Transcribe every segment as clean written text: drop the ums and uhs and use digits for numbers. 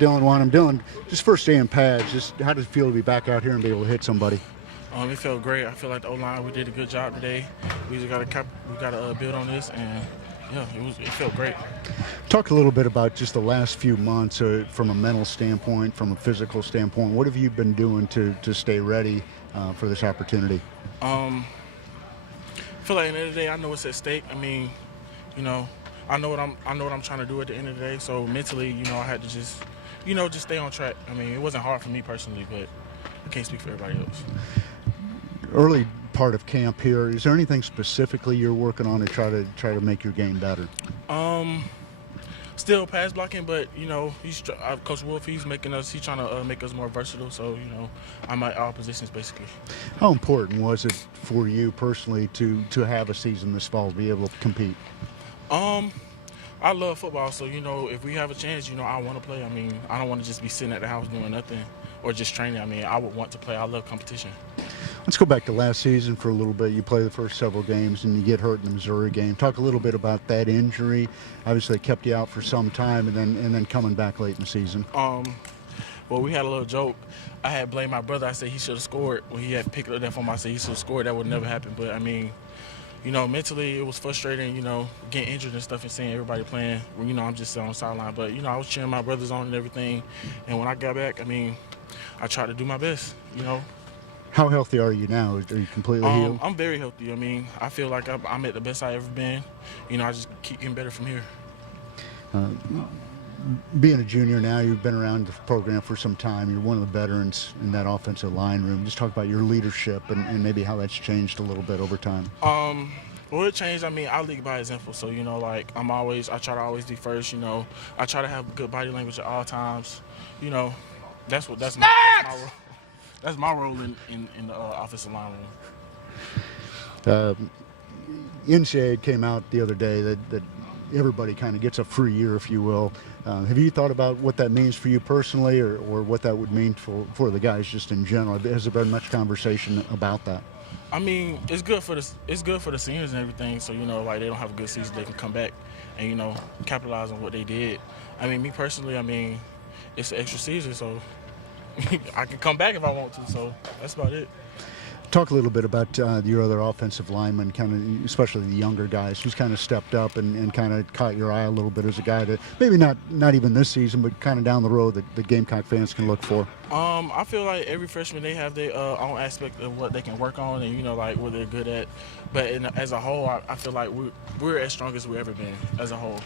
Dylan Wonnum. Dylan, just first day in pads, just how does it feel to be back out here and be able to hit somebody? It felt great. I feel like the O-line, we did a good job today. We just got to build on this, and yeah, it felt great. Talk a little bit about just the last few months from a mental standpoint, from a physical standpoint. What have you been doing to stay ready for this opportunity? I feel like at the end of the day, I know what's at stake. I mean, I know what I'm trying to do at the end of the day. So mentally, I had to just stay on track. I mean, it wasn't hard for me personally, but I can't speak for everybody else. Early part of camp here, is there anything specifically you're working on to try to make your game better? Still pass blocking, but Coach Wolf, he's trying to make us more versatile. So I'm at all positions basically. How important was it for you personally to have a season this fall, to be able to compete? I love football, so if we have a chance, I want to play. I mean, I don't want to just be sitting at the house doing nothing or just training. I mean, I would want to play. I love competition. Let's go back to last season for a little bit. You play the first several games and you get hurt in the Missouri game. Talk a little bit about that injury. Obviously, it kept you out for some time, and then coming back late in the season. Well, we had a little joke. I had blamed my brother. I said he should have scored when he had picked up that for me. I said he should have scored. That would never happen. But I mean, mentally it was frustrating. Getting injured and stuff and seeing everybody playing. I'm just on the sideline. But I was cheering my brothers on and everything. And when I got back, I mean, I tried to do my best. How healthy are you now? Are you completely healed? I'm very healthy. I mean, I feel like I'm at the best I've ever been. I just keep getting better from here. Being a junior now, you've been around the program for some time. You're one of the veterans in that offensive line room. Just talk about your leadership and maybe how that's changed a little bit over time. Well, it changed. I mean, I lead by example. So, I try to always be first. I try to have good body language at all times. That's my role in the offensive line room. NCAA came out the other day that everybody kind of gets a free year, if you will. Have you thought about what that means for you personally, or what that would mean for the guys just in general? Has there been much conversation about that? I mean, it's good for the seniors and everything. So they don't have a good season, they can come back and capitalize on what they did. I mean, me personally, I mean, it's an extra season, so I can come back if I want to. So that's about it. Talk a little bit about your other offensive linemen, kind of, especially the younger guys, who's kind of stepped up and kind of caught your eye a little bit as a guy that maybe not even this season, but kind of down the road that the Gamecock fans can look for. I feel like every freshman, they have their own aspect of what they can work on and what they're good at. But as a whole, I feel like we're as strong as we've ever been as a whole.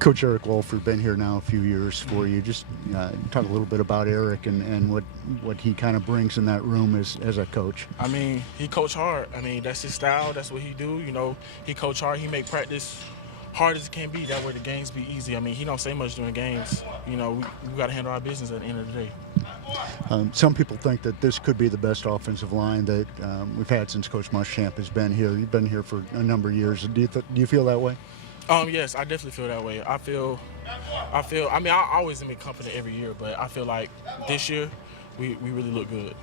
Coach Eric Wolford, been here now a few years for you. Just talk a little bit about Eric and what he kind of brings in that room as a coach. I mean, he coach hard. I mean, that's his style. That's what he do. He coach hard. He make practice hard as it can be. That way the games be easy. I mean, he don't say much during games. We got to handle our business at the end of the day. Some people think that this could be the best offensive line that we've had since Coach Muschamp has been here. You've been here for a number of years. Do you feel that way? Yes, I definitely feel that way. I mean, I always am confident every year, but I feel like this year we really look good.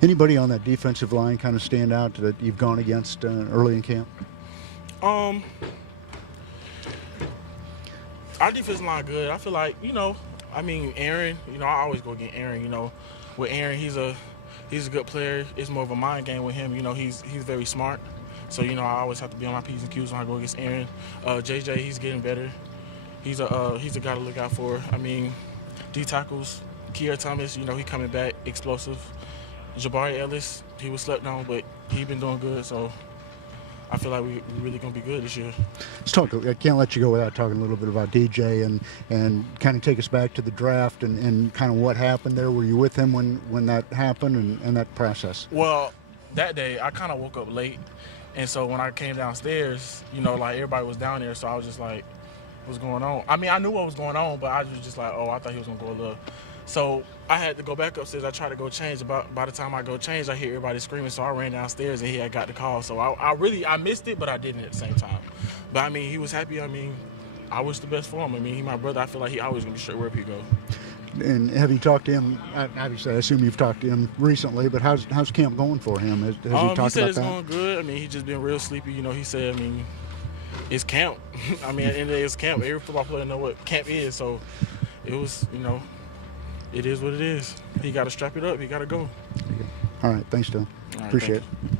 Anybody on that defensive line kind of stand out that you've gone against early in camp? Our defensive line good. I feel like, I mean, Aaron, I always go against Aaron, With Aaron, he's a good player. It's more of a mind game with him. He's very smart. So, I always have to be on my P's and Q's when I go against Aaron. JJ, he's getting better. He's a guy to look out for. I mean, D tackles, Kier Thomas, he coming back, explosive. Jabari Ellis, he was slept on, but he been doing good. So I feel like we really going to be good this year. Let's talk. I can't let you go without talking a little bit about DJ and kind of take us back to the draft and kind of what happened there. Were you with him when that happened and that process? Well, that day I kind of woke up late. And so when I came downstairs, like everybody was down there, so I was just like, what's going on? I mean, I knew what was going on, but I was just like, I thought he was going to go a little. So I had to go back upstairs. I tried to go change. By the time I go change, I hear everybody screaming, so I ran downstairs and he had got the call. So I missed it, but I didn't at the same time. But, I mean, he was happy. I mean, I wish the best for him. I mean, he my brother. I feel like he always going to be straight wherever he goes. And have you talked to him? Obviously, I assume you've talked to him recently, but how's camp going for him? Has he talked he said about it's that? going good. I mean, he's just been real sleepy. He said, I mean, it's camp. I mean, at the end of the day, it's camp. Every football player know what camp is. So it was, it is what it is. He got to strap it up. He got to go. All right. Thanks, Dylan. All right, Appreciate thank it. you.